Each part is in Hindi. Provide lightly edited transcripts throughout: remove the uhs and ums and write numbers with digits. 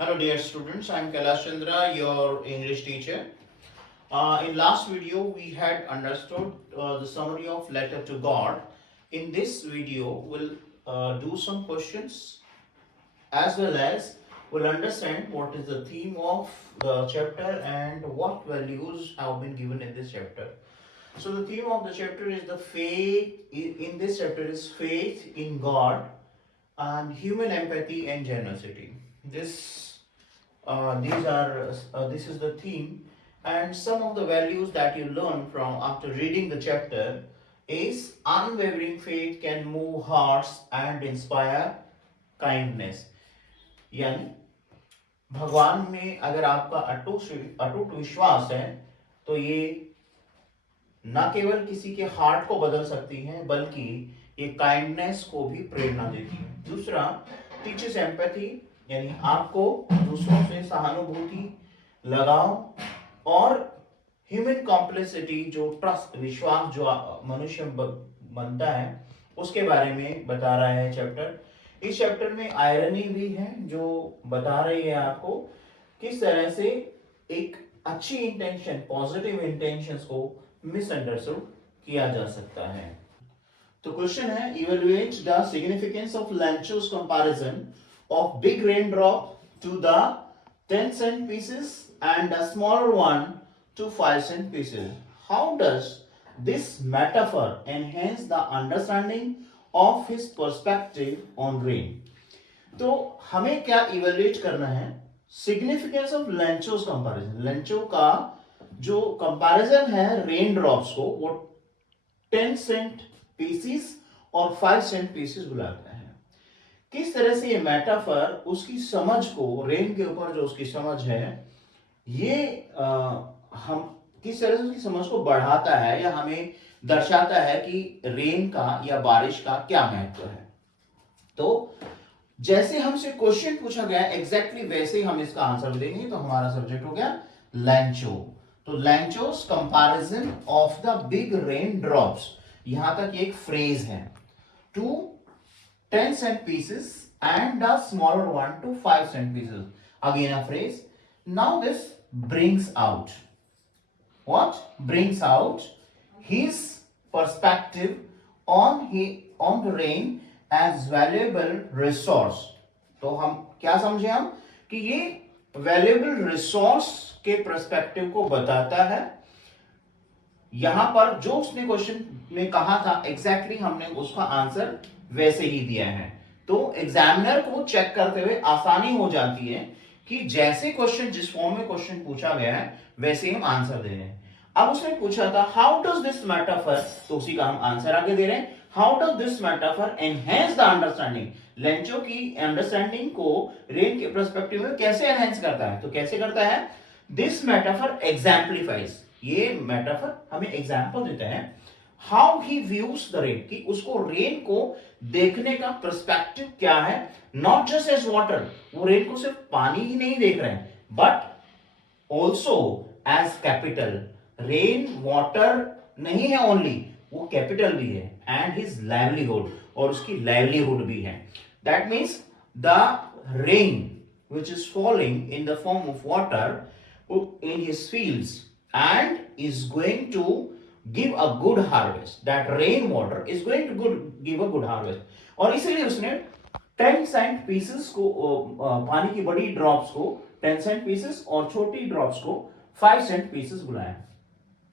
Hello dear students, I am Kailash Chandra, your English teacher. In last video we had understood the summary of letter to God. In this video we'll do some questions as well as we'll understand what is the theme of the chapter and what values have been given in this chapter. So the theme of the chapter is the faith in this chapter is faith in God and human empathy and generosity. This is the theme, and some of the values that you learn from after reading the chapter is unwavering faith can move hearts and inspire kindness. यानी भगवान में अगर आपका अटूट विश्वास है तो ये न केवल किसी के हार्ट को बदल सकती है बल्कि ये काइंडनेस को भी प्रेरणा देती है। दूसरा, टीचर्स एम्पैथी यानी आपको दूसरों से सहानुभूति, लगाव और ह्यूमन कॉम्प्लेक्सिटी जो ट्रस्ट विश्वास जो मनुष्य बनता है उसके बारे में बता रहा है चैप्टर। इस चैप्टर में आयरनी भी है जो बता रही है आपको किस तरह से एक अच्छी इंटेंशन, पॉजिटिव इंटेंशंस को मिसअंडरस्टूड किया जा सकता है। तो क्वेश्चन है, evaluate the significance of Lencho's comparison of big raindrop to the 10 cent pieces and a smaller one to 5 cent pieces. How does this metaphor enhance the understanding of his perspective on rain? तो हमें क्या इवेल्युएट करना है? Significance of Lencho's comparison. Lencho का जो कंपैरिजन है रेन ड्रॉप्स को वो 10 सेंट पीसीस और 5 सेंट पीसीस बुलाता है। किस तरह से ये मेटाफर उसकी समझ को, रेन के ऊपर जो उसकी समझ है, ये हम किस तरह से उसकी समझ को बढ़ाता है या हमें दर्शाता है कि रेन का या बारिश का क्या महत्व है। तो जैसे हमसे क्वेश्चन पूछा गया एग्जैक्टली वैसे ही हम इसका आंसर देंगे। तो हमारा सब्जेक्ट हो गया लैंचो। तो Lencho's comparison of the big raindrops, यहां तक एक फ्रेज है, to 10 cent pieces and the smaller one to 5 cent pieces. Again a phrase. Now this brings out. What? Brings out his perspective on the rain as valuable resource. तो हम क्या समझे हम कि ये valuable resource के perspective को बताता है। यहां पर जो उसने क्वेश्चन में कहा था एग्जैक्टली हमने उसका आंसर वैसे ही दिया है। तो एग्जामिनर को चेक करते हुए आसानी हो जाती है कि जैसे क्वेश्चन, जिस फॉर्म में क्वेश्चन पूछा गया है वैसे हम आंसर दे रहे हैं। अब उसने पूछा था हाउ डज दिस मेटाफर, तो उसी का हम आंसर आगे दे रहे हैं। How does this metaphor enhance the understanding, Lencho की अंडरस्टैंडिंग को रेन के पर्सपेक्टिव में कैसे एनहेंस करता है। तो कैसे करता है? दिस मेटाफर एग्जाम्पलीफाइज, ये मेटाफर हमें एग्जाम्पल देता है how he views the rain, कि उसको रेन को देखने का पर्सपेक्टिव क्या है। नॉट जस्ट एज वाटर, वो रेन को सिर्फ पानी ही नहीं देख रहे हैं but also as capital. Rain water नहीं है ओनली, वो कैपिटल भी है एंड हिज लाइवलीहुड, और उसकी लाइवलीहुड भी है। That means the rain which is falling in the form of water in his fields and is going to give a good harvest. That rain water is going to give a good harvest. और इसीलिए उसने 10 सेंट पीसेस को, पानी की बड़ी ड्रॉप्स को 10 सेंट पीसेस और छोटी ड्रॉप्स को 5 सेंट पीसेस बुलाया।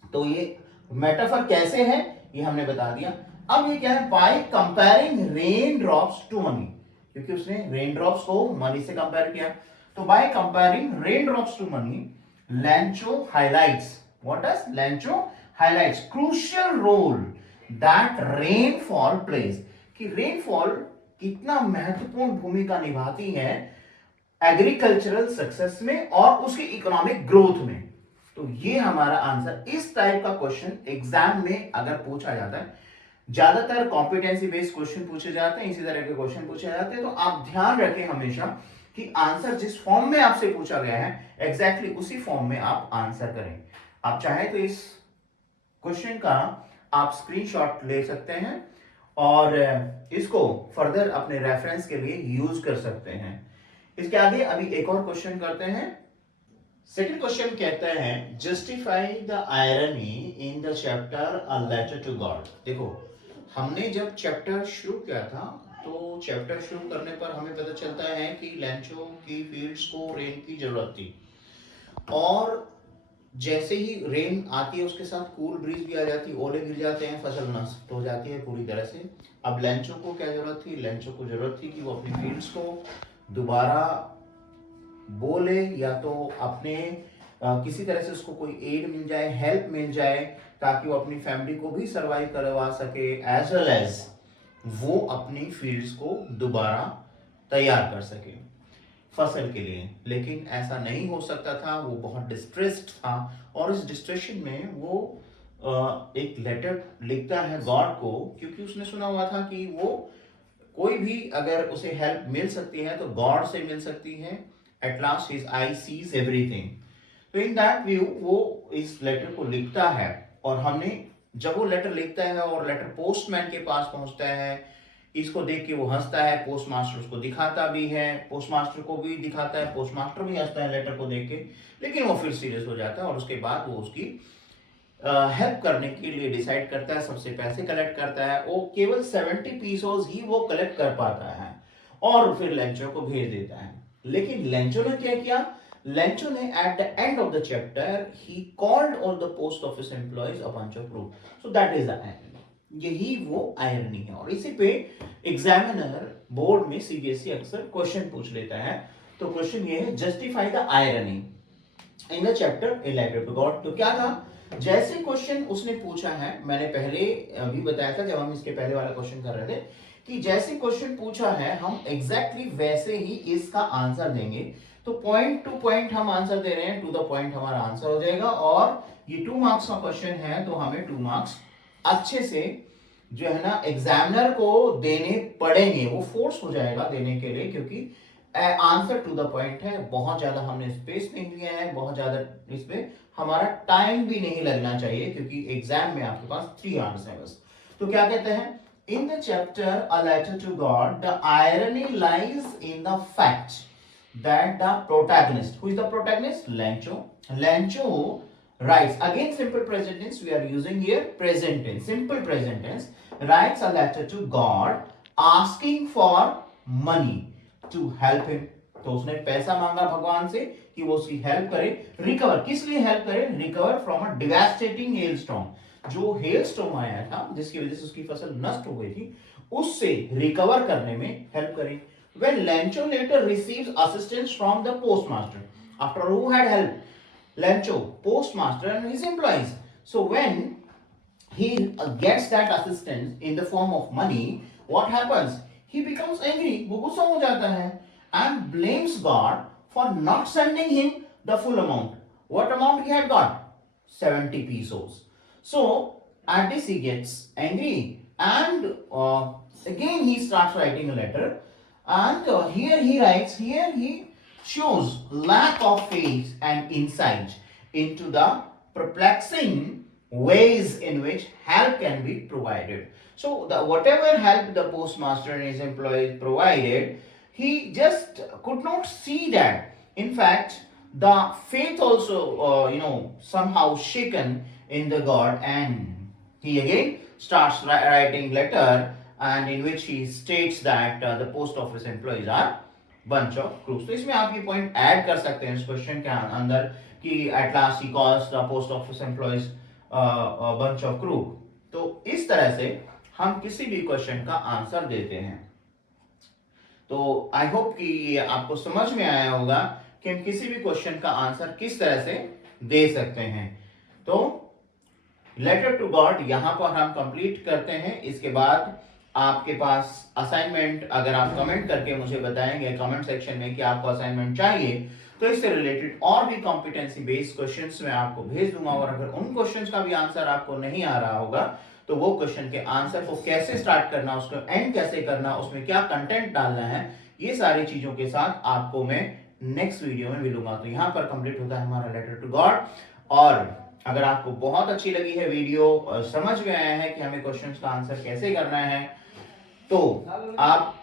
तो ये मेटाफर कैसे है ये हमने बता दिया। अब ये क्या है? By comparing rain drops to money, क्योंकि उसने रेन ड्रॉप्स को मनी से कंपेयर किया। तो by comparing rain drops to money, Lencho highlights, what does Lencho highlights crucial role that rainfall plays, कि रेनफॉल कितना महत्वपूर्ण भूमिका निभाती है एग्रीकल्चरल सक्सेस में और उसकी इकोनॉमिक ग्रोथ में। तो ये हमारा आंसर। इस टाइप का क्वेश्चन एग्जाम में अगर पूछा जाता है, ज्यादातर कॉम्पिटेंसी बेस्ड क्वेश्चन पूछे जाते हैं, इसी तरह के क्वेश्चन पूछे जाते हैं। तो आप ध्यान रखें हमेशा कि आंसर जिस फॉर्म में आपसे पूछा गया है एग्जैक्टली उसी फॉर्म में आप आंसर करें। आप चाहे तो इस क्वेश्चन का आप स्क्रीनशॉट ले सकते हैं और इसको फर्दर अपने रेफरेंस के लिए यूज कर सकते हैं। इसके आगे अभी एक और क्वेश्चन करते हैं। सेकंड क्वेश्चन कहता है justify the irony in the chapter a letter to God. देखो हमने जब चैप्टर शुरू किया था तो चैप्टर शुरू करने पर हमें पता चलता है कि लेंचो की फील्ड्स को रेन की जरूरत थी, और जैसे ही रेन आती है उसके साथ कूल ब्रीज भी आ जाती है, ओले गिर जाते हैं, फसल नष्ट हो जाती है पूरी तरह से। अब लेंचो को क्या जरूरत थी? लेंचो को जरूरत थी कि वो अपनी फील्ड्स को दोबारा बोले, या तो अपने किसी तरह से उसको कोई एड मिल जाए, हेल्प मिल जाए, ताकि वो अपनी फैमिली को भी सरवाइव करवा सके, एज वेल एज वो अपनी फील्ड्स को दोबारा तैयार कर सके फसल के लिए। लेकिन ऐसा नहीं हो सकता था, वो बहुत डिस्ट्रेस्ड था, और इस डिस्ट्रेशन में वो एक लेटर लिखता है गॉड को, क्योंकि उसने सुना हुआ था कि वो कोई भी अगर उसे हेल्प मिल सकती है तो गॉड से मिल सकती है। At last his eye sees everything. तो इन दैट व्यू वो इस लेटर को लिखता है, और हमने जब वो लेटर लिखता है और लेटर पोस्टमैन के पास पहुंचता है, इसको देख के वो हंसता है, पोस्ट मास्टर उसको दिखाता भी है, पोस्ट मास्टर को भी दिखाता है, पोस्ट मास्टर भी हंसता है लेटर को देख के, लेकिन वो फिर सीरियस हो जाता है, और उसके बाद वो उसकी हेल्प करने के लिए डिसाइड करता है, सबसे पैसे कलेक्ट करता है। वो केवल 70 पीसोस ही वो कलेक्ट कर पाता है, और फिर लेंचो को भेज देता है। लेकिन लेंचो ने क्या किया? लेंचो ने at the end of the chapter he called all the post office employees a bunch of root. So that is the irony. यही वो आयरनी है, और इसी पे एग्जामिनर बोर्ड में सीबीएसई अक्सर क्वेश्चन पूछ लेता है। तो क्वेश्चन ये है justify the irony in the chapter a letter to God. तो क्या था? जैसे क्वेश्चन उसने पूछा है, मैंने पहले भी बताया था जब हम इसके पहले वाला क्वेश्चन कर रहे थे, कि जैसे क्वेश्चन पूछा है हम एग्जैक्टली वैसे ही इसका आंसर देंगे। तो पॉइंट टू पॉइंट हम आंसर दे रहे हैं, टू द पॉइंट हमारा आंसर हो जाएगा, और ये 2 मार्क्स का क्वेश्चन है, तो हमें 2 मार्क्स अच्छे से जो है ना एग्जामिनर को देने पड़ेंगे, वो फोर्स हो जाएगा देने के लिए, क्योंकि आंसर टू द पॉइंट है। बहुत ज्यादा हमने स्पेस नहीं लिया है, बहुत ज्यादा इसमें हमारा टाइम भी नहीं लगना चाहिए, क्योंकि एग्जाम में आपके पास 3 आवर्स है बस। तो क्या कहते हैं? In the chapter a letter to God the irony lies in the fact that the protagonist, who is the protagonist? Lencho writes, again simple present tense we are using here, present tense, simple present tense, writes a letter to God asking for money to help him। तो उसने पैसा मांगा भगवान से कि वो उसकी हेल्प करे, रिकवर, किस लिए हेल्प करे? Recover from a devastating hailstorm. जो हेलस्टॉर्म आया था जिसकी वजह से उसकी फसल नष्ट हो गई थी, उससे रिकवर करने में हेल्प करे। When Lencho later receives assistance from the postmaster, after who had helped? Lencho, postmaster and his employees. So when he gets that assistance in the form of money, what happens? He becomes angry, वो गुस्सा हो जाता है, and blames God for not sending him the full amount. What amount he had got? 70 pesos. So at this he gets angry, and again he starts writing a letter. And here he writes, here he shows lack of faith and insight into the perplexing ways in which help can be provided. So whatever help the postmaster and his employees provided, he just could not see that. In fact, the faith also, somehow shaken in the God, and he again starts writing letter, and in which he states that the post office employees are bunch of crooks। तो इसमें आप ये पॉइंट ऐड कर सकते हैं इस क्वेश्चन के अंदर कि at last he calls the post office employees bunch of crook। तो इस तरह से हम किसी भी क्वेश्चन का आंसर देते हैं। तो आई होप कि ये आपको समझ में आया होगा कि हम किसी भी क्वेश्चन का आंसर किस तरह से दे सकते हैं। तो लेटर टू गॉड यहां पर हम कंप्लीट करते हैं। इसके बाद आपके पास असाइनमेंट, अगर आप कमेंट करके मुझे बताएंगे कमेंट सेक्शन में कि आपको असाइनमेंट चाहिए, तो इससे रिलेटेड और भी कॉम्पिटेंसी बेस्ड क्वेश्चंस मैं आपको भेज दूंगा। और अगर उन क्वेश्चंस का भी आंसर आपको नहीं आ रहा होगा, तो वो क्वेश्चन के आंसर को कैसे स्टार्ट करना, उसको एंड कैसे करना, उसमें क्या कंटेंट डालना है, ये सारी चीजों के साथ आपको मैं नेक्स्ट वीडियो में मिलूंगा। तो यहाँ पर कंप्लीट होता है हमारा लेटर टू गॉड। और अगर आपको बहुत अच्छी लगी है वीडियो, समझ में आया है कि हमें क्वेश्चंस का आंसर कैसे करना है, तो आप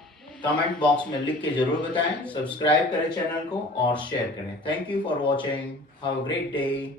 कमेंट बॉक्स में लिख के जरूर बताएं। सब्सक्राइब करें चैनल को और शेयर करें। Thank you for watching. Have a great day.